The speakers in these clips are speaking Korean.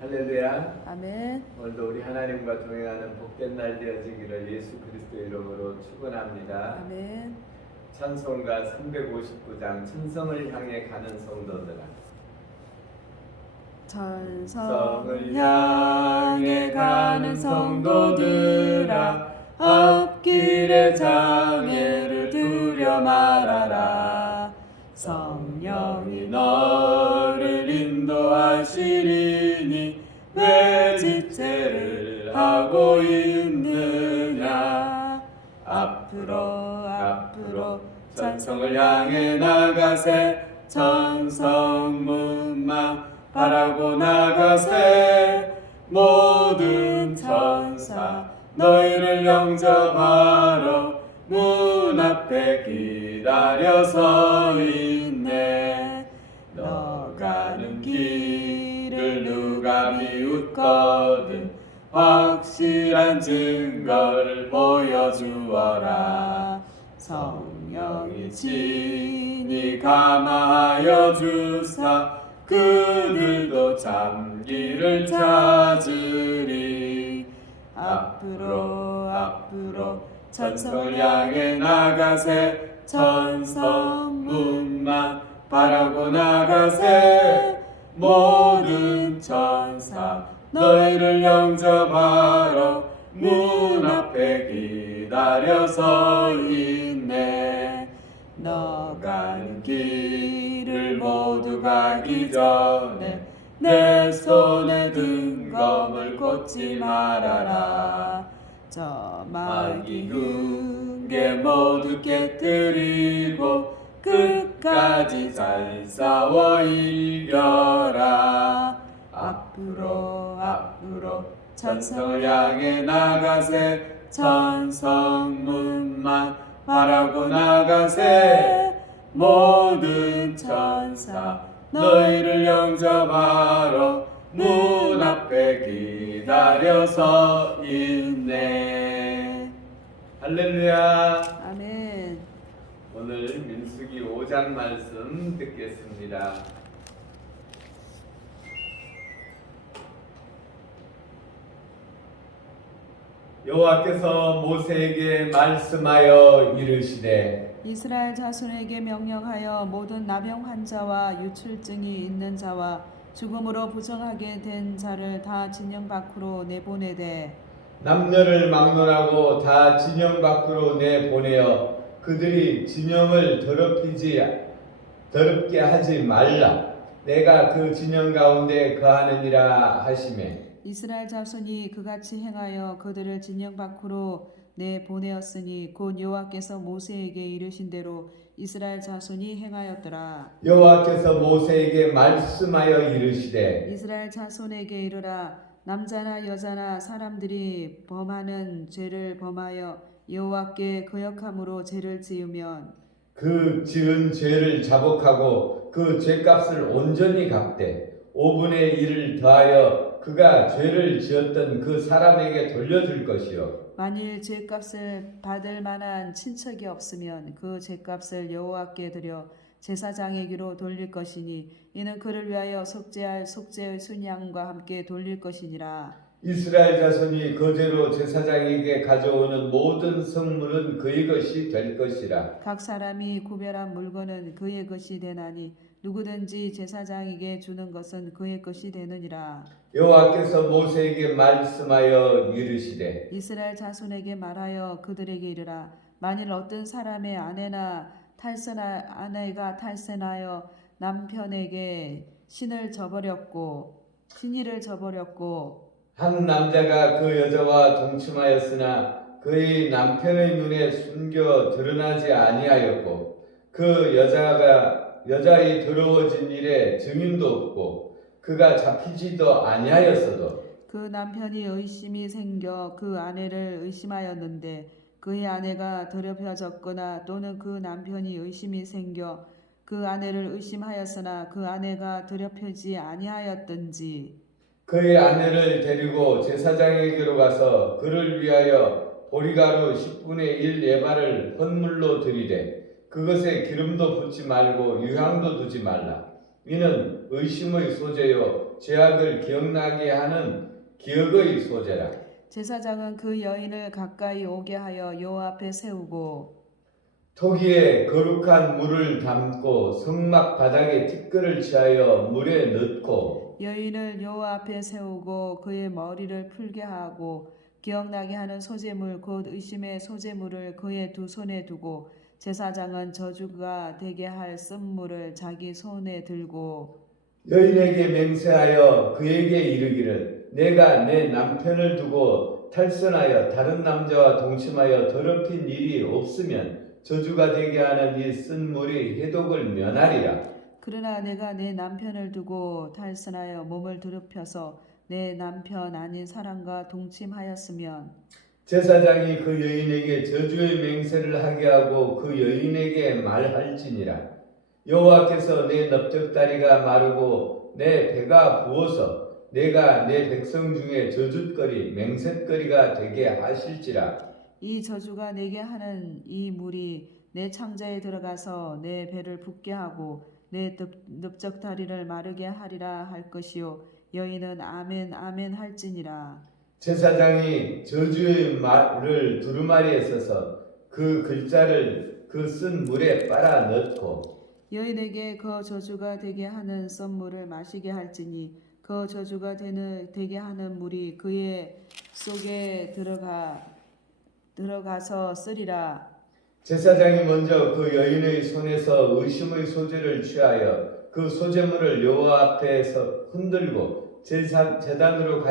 할렐루야. 아멘. 오늘도 우리 하나님과 동행하는 복된 날 되어지기를 예수 그리스도 이름으로 축원합니다. 아멘. 찬송가 359장 천성을 향해 가는 성도들아. 천성을 향해 가는 성도들아, 앞길의 장애를 두려 말아라. 성령이 너를 인도하시리니 왜 지체를 하고 있느냐. 앞으로 천성을 향해 나가세. 천성문만 바라고 나가세. 모든 천사 너희를 영접하러 문 앞에 기다려 서 있네. 너 가는 길을 누가 비웃거든 확실한 증거를 보여주어라. 성령이 친히 감화하여 주사 그들도 참기를 찾으리. 앞으로 천성을 향해 나가세. 천성문만 바라고 나가세. 모든 천사 너희를 영접하러 문 앞에 기다려 서 있네. 너 가는 길을 모두 가기 전에 내 손에 든 검을 꽂지 말아라. 저 마귀 흉계 모두 깨뜨리고 끝까지 잘 싸워 이겨라. 앞으로 천성을 향해 나가세. 천성문만 바라고 나가세. 모든 천사 너희를 영접하러 문 앞에 기다려 서 있네. 할렐루야. 아멘. 오늘 민수기 5장 말씀 듣겠습니다. 여호와께서 모세에게 말씀하여 이르시되 이스라엘 자손에게 명령하여 모든 나병 환자와 유출증이 있는 자와 죽음으로 부정하게 된 자를 다 진영 밖으로 내보내되 남녀를 막론하고 다 진영 밖으로 내보내어 그들이 진영을 더럽게 하지 말라. 내가 그 진영 가운데 거하느니라 하시매. 이스라엘 자손이 그같이 행하여 그들을 진영 밖으로 내보내었으니 곧 여호와께서 모세에게 이르신 대로 이스라엘 자손이 행하였더라. 여호와께서 모세에게 말씀하여 이르시되 이스라엘 자손에게 이르라. 남자나 여자나 사람들이 범하는 죄를 범하여 여호와께 거역함으로 죄를 지으면 그 지은 죄를 자복하고 그 죄값을 온전히 갚되 5분의 1을 더하여 그가 죄를 지었던 그 사람에게 돌려줄 것이요. 만일 죄값을 받을 만한 친척이 없으면 그 죄값을 여호와께 드려 제사장에게로 돌릴 것이니 이는 그를 위하여 속죄할 속죄의 순양과 함께 돌릴 것이니라. 이스라엘 자손이 거제로 제사장에게 가져오는 모든 성물은 그의 것이 될 것이라. 각 사람이 구별한 물건은 그의 것이 되나니 누구든지 제사장에게 주는 것은 그의 것이 되느니라. 여호와께서 모세에게 말씀하여 이르시되 이스라엘 자손에게 말하여 그들에게 이르라. 만일 어떤 사람의 아내가 탈선하여 남편에게 신의를 저버렸고 한 남자가 그 여자와 동침하였으나 그의 남편의 눈에 숨겨 드러나지 아니하였고 그 여자의 더러워진 일에 증인도 없고 그가 잡히지도 아니하였어도 그 남편이 의심이 생겨 그 아내를 의심하였는데 그의 아내가 더럽혀졌거나 또는 그 남편이 의심이 생겨 그 아내를 의심하였으나 그 아내가 더럽혀지지 아니하였든지 그의 아내를 데리고 제사장에게로 가서 그를 위하여 보리가루 10분의 1 예발을 헌물로 드리되 그것에 기름도 붓지 말고 유향도 두지 말라. 이는 의심의 소재요 죄악을 기억나게 하는 기억의 소재라. 제사장은 그 여인을 가까이 오게 하여 여호와 앞에 세우고 토기에 거룩한 물을 담고 성막 바닥에 티끌을 취하여 물에 넣고 여인을 여호와 앞에 세우고 그의 머리를 풀게 하고 기억나게 하는 소재물 곧 의심의 소재물을 그의 두 손에 두고 제사장은 저주가 되게 할 쓴물을 자기 손에 들고 여인에게 맹세하여 그에게 이르기를 내가 내 남편을 두고 탈선하여 다른 남자와 동침하여 더럽힌 일이 없으면 저주가 되게 하는 이 쓴 물이 해독을 면하리라. 그러나 내가 내 남편을 두고 탈선하여 몸을 더럽혀서 내 남편 아닌 사람과 동침하였으면 제사장이 그 여인에게 저주의 맹세를 하게 하고 그 여인에게 말할지니라. 여호와께서 내 넓적다리가 마르고 내 배가 부어서 내가 내 백성 중에 저주거리 맹세거리가 되게 하실지라. 이 저주가 내게 하는 이 물이 내 창자에 들어가서 내 배를 붓게 하고 내 넓적다리를 마르게 하리라 할 것이요 여인은 아멘 아멘 할지니라. 제사장이 저주의 말을 두루마리에 써서 그 글자를 그 쓴 물에 빨아 넣고 여인에게 그 저주가 되게 하는 썸물을 마시게 할지니 그 저주가 되게 하는 물이 그의 속에 들어가서 쓰리라. 제사장이 먼저 그 여인의 손에서 의심의 소재를 취하여 그 소재물을 여호와 앞에서 흔들고 제단으로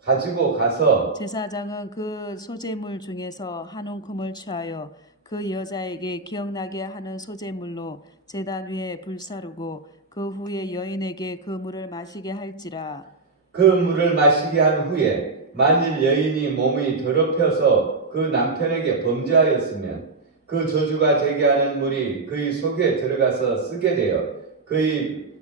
가지고 가서 제사장은 그 소재물 중에서 한 움큼을 취하여 그 여자에게 기억나게 하는 소재물로 제단 위에 불사르고 그 후에 여인에게 그 물을 마시게 할지라. 그 물을 마시게 한 후에 만일 여인이 몸이 더럽혀서 그 남편에게 범죄하였으면 그 저주가 되게 하는 물이 그의 속에 들어가서 쓰게 되어 그의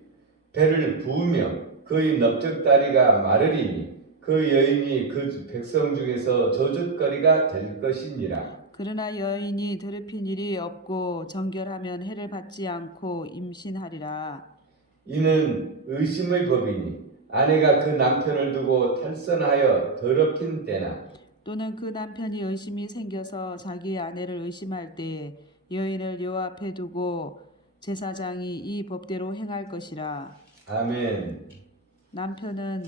배를 부으며 그의 넓적다리가 마르리니 그 여인이 그 백성 중에서 저주거리가 될 것이니라. 그러나 여인이 더럽힌 일이 없고 정결하면 해를 받지 않고 임신하리라. 이는 의심의 법이니 아내가 그 남편을 두고 탈선하여 더럽힌 때나 또는 그 남편이 의심이 생겨서 자기 아내를 의심할 때에 여인을 여호와 앞에 두고 제사장이 이 법대로 행할 것이라. 아멘. 남편은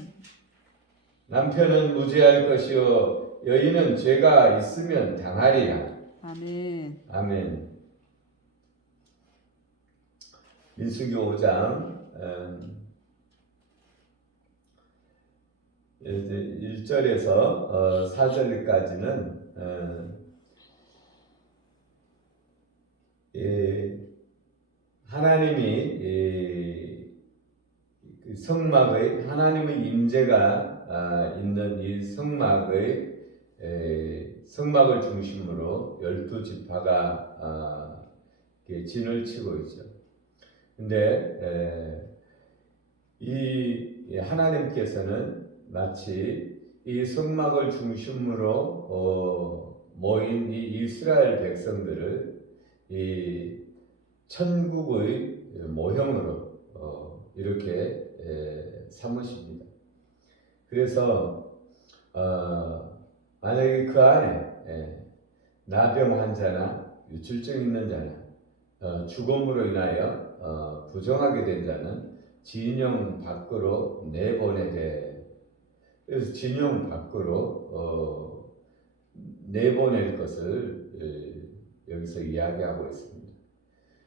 무죄할 것이요 여인은 죄가 있으면 당하리라. 아멘. 아멘. 민수기 5장 1절에서 4절까지는 하나님이 성막의 하나님의 임재가 있는 이 성막을 중심으로 12지파가 진을 치고 있죠. 근데 이 하나님께서는 마치 이 성막을 중심으로 모인 이 이스라엘 백성들을 이 천국의 모형으로 이렇게 삼으십니다. 그래서 만약에 그 안에 나병 환자나 유출증 있는 자나 죽음으로 인하여 부정하게 된 자는 진영 밖으로 내보내되 그래서 진영 밖으로 내보낼 것을 여기서 이야기하고 있습니다.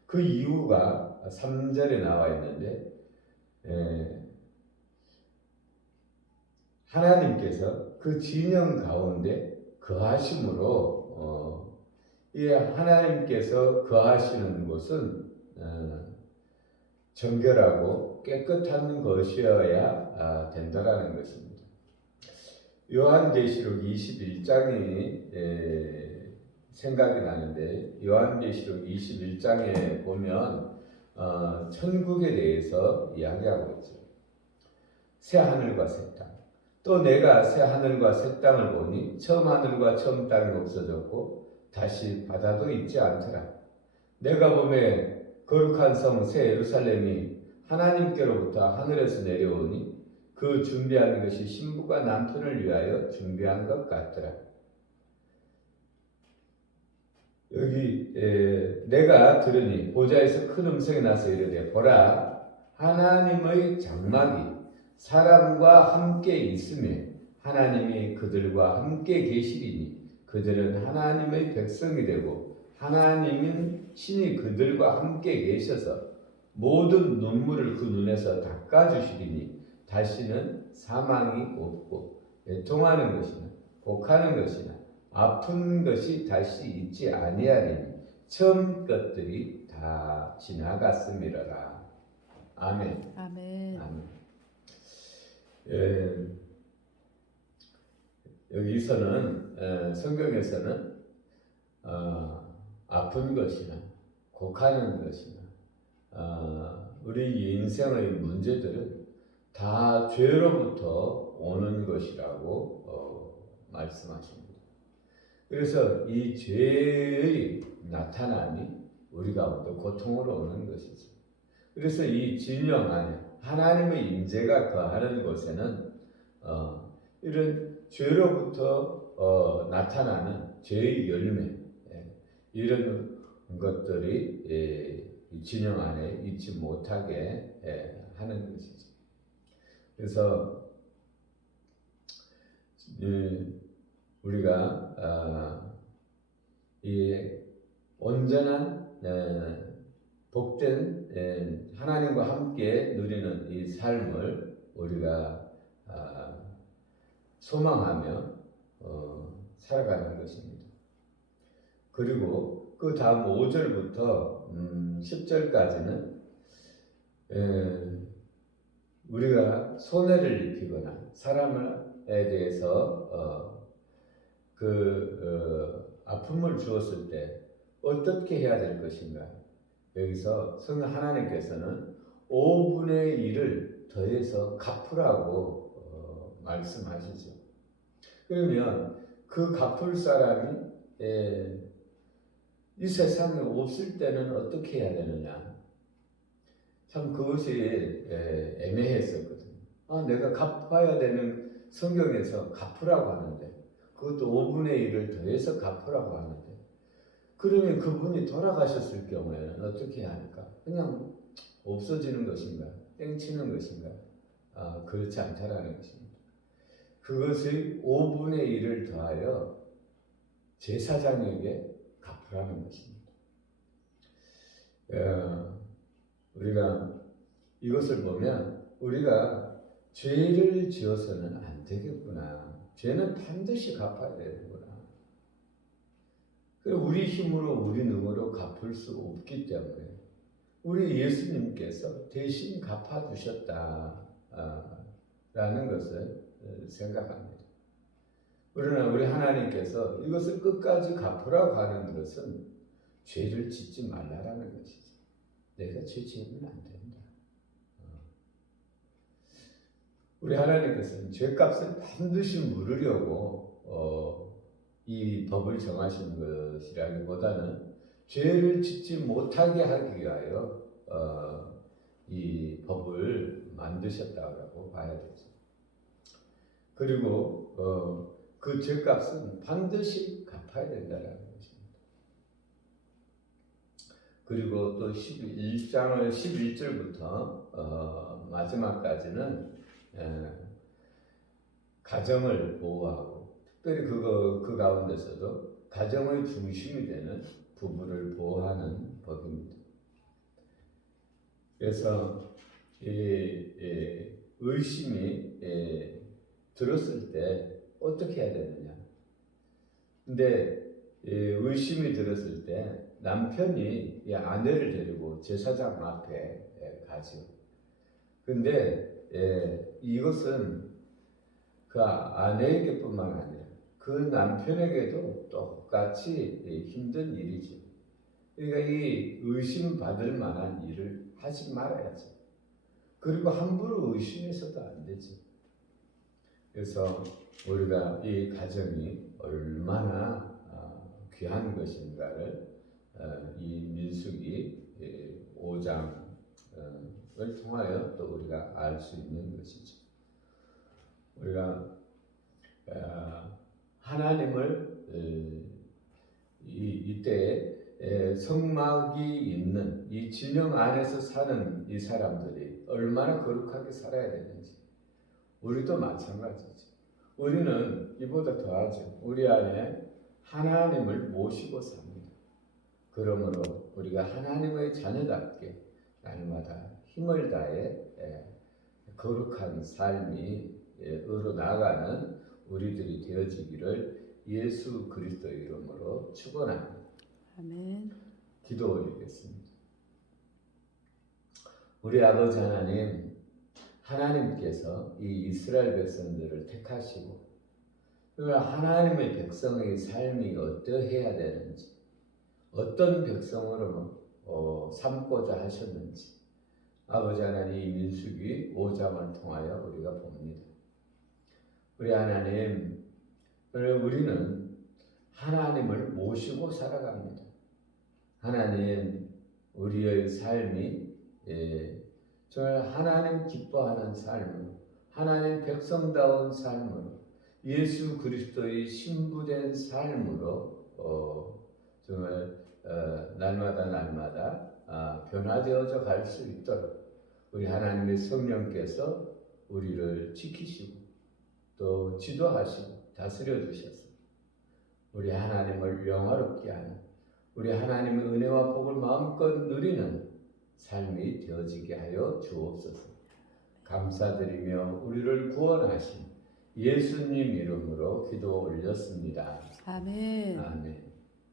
그 이유가 3절에 나와 있는데 하나님께서 그 진영 가운데 거하심으로 이 하나님께서 거하시는 곳은 정결하고 깨끗한 것이어야 된다라는 것입니다. 요한계시록 21장이 생각이 나는데 요한계시록 21장에 보면 천국에 대해서 이야기하고 있죠. 새 하늘과 새 땅. 또 내가 새 하늘과 새 땅을 보니 처음 하늘과 처음 땅이 없어졌고 다시 바다도 있지 않더라. 내가 보매 거룩한 성 새 예루살렘이 하나님께로부터 하늘에서 내려오니 그 준비한 것이 신부가 남편을 위하여 준비한 것 같더라. 여기 내가 들으니 보좌에서 큰 음성이 나서 이르되 보라 하나님의 장막이 사람과 함께 있으며 하나님이 그들과 함께 계시리니 그들은 하나님의 백성이 되고 하나님은 친히 그들과 함께 계셔서 모든 눈물을 그 눈에서 닦아주시리니 다시는 사망이 없고 애통하는 것이나 곡하는 것이나 아픈 것이 다시 있지 아니하리니 처음 것들이 다 지나갔음이로라. 아멘. 아멘. 아멘. 여기서는 성경에서는 아픈 것이나 곡하는 것이나 우리 인생의 문제들은 다 죄로부터 오는 것이라고 말씀하십니다. 그래서 이 죄의 나타남이 우리 가운데 고통으로 오는 것이죠. 그래서 이 진영 안에 하나님의 임재가 거하는 곳에는 이런 죄로부터 나타나는 죄의 열매 이런 것들이 이 진영 안에 있지 못하게 하는 것이죠. 그래서 우리가 이 온전한 복된 하나님과 함께 누리는 이 삶을 우리가 소망하며 살아가는 것입니다. 그리고 그 다음 5절부터 10절까지는 우리가 손해를 입히거나 사람에 대해서 아픔을 주었을 때 어떻게 해야 될 것인가. 여기서 성령 하나님께서는 5분의 1을 더해서 갚으라고 말씀하시죠. 그러면 그 갚을 사람이 이 세상에 없을 때는 어떻게 해야 되느냐. 참 그것이 애매했었거든요. 내가 갚아야 되는 성경에서 갚으라고 하는데 그것도 5분의 1을 더해서 갚으라고 하는데 그러면 그분이 돌아가셨을 경우에는 어떻게 해야 할까? 그냥 없어지는 것인가? 땡치는 것인가? 그렇지 않다라는 것입니다. 그것의 5분의 1을 더하여 제사장에게 갚으라는 것입니다. 우리가 이것을 보면 우리가 죄를 지어서는 안 되겠구나. 죄는 반드시 갚아야 되는구나. 우리 힘으로 우리 능으로 갚을 수 없기 때문에 우리 예수님께서 대신 갚아주셨다 라는 것을 생각합니다. 그러나 우리 하나님께서 이것을 끝까지 갚으라고 하는 것은 죄를 짓지 말라라는 것이죠. 내가 죄 지으면 안 된다. 우리 하나님께서는 죄값을 반드시 물으려고 이 법을 정하신 것이라기보다는 죄를 짓지 못하게 하기 위하여 이 법을 만드셨다고 봐야 되죠. 그리고 그 죄값은 반드시 갚아야 된다는 것입니다. 그리고 또 11장을 11절부터 마지막까지는 가정을 보호하고 특별히 그 가운데서도 가정의 중심이 되는 부부를 보호하는 법입니다. 그래서 의심이 들었을 때 어떻게 해야 되느냐. 근데 의심이 들었을 때 남편이 이 아내를 데리고 제사장 앞에 가죠. 근데 이것은 그 아내에게뿐만 아니라 그 남편에게도 똑같이 힘든 일이죠. 그러니까 이 의심받을 만한 일을 하지 말아야지. 그리고 함부로 의심해서도 안 되지. 그래서 우리가 이 가정이 얼마나 귀한 것인가를 이 민수기 5장 통하여 또 우리가 알 수 있는 것이죠. 우리가 하나님을 이때 성막이 있는 이 진영 안에서 사는 이 사람들이 얼마나 거룩하게 살아야 되는지 우리도 마찬가지죠. 우리는 이보다 더하죠. 우리 안에 하나님을 모시고 삽니다. 그러므로 우리가 하나님의 자녀답게 날마다 힘을 다해 거룩한 삶이 으로 나아가는 우리들이 되어지기를 예수 그리스도의 이름으로 축원합니다. 아멘. 기도 올리겠습니다. 우리 아버지 하나님, 하나님께서 이 이스라엘 백성들을 택하시고 하나님의 백성의 삶이 어떠해야 되는지, 어떤 백성으로 삼고자 하셨는지 아버지 하나님 민수기 5장을 통하여 우리가 봅니다. 우리 하나님, 우리는 하나님을 모시고 살아갑니다. 하나님, 우리의 삶이 정말 하나님 기뻐하는 삶으로, 하나님 백성다운 삶으로, 예수 그리스도의 신부된 삶으로 정말 날마다 변화되어져 갈 수 있도록 우리 하나님의 성령께서 우리를 지키시고 또 지도하시고 다스려 주셔서 우리 하나님을 영화롭게 하는, 우리 하나님의 은혜와 복을 마음껏 누리는 삶이 되어지게 하여 주옵소서. 감사드리며 우리를 구원하신 예수님 이름으로 기도 올렸습니다. 아멘. 아멘.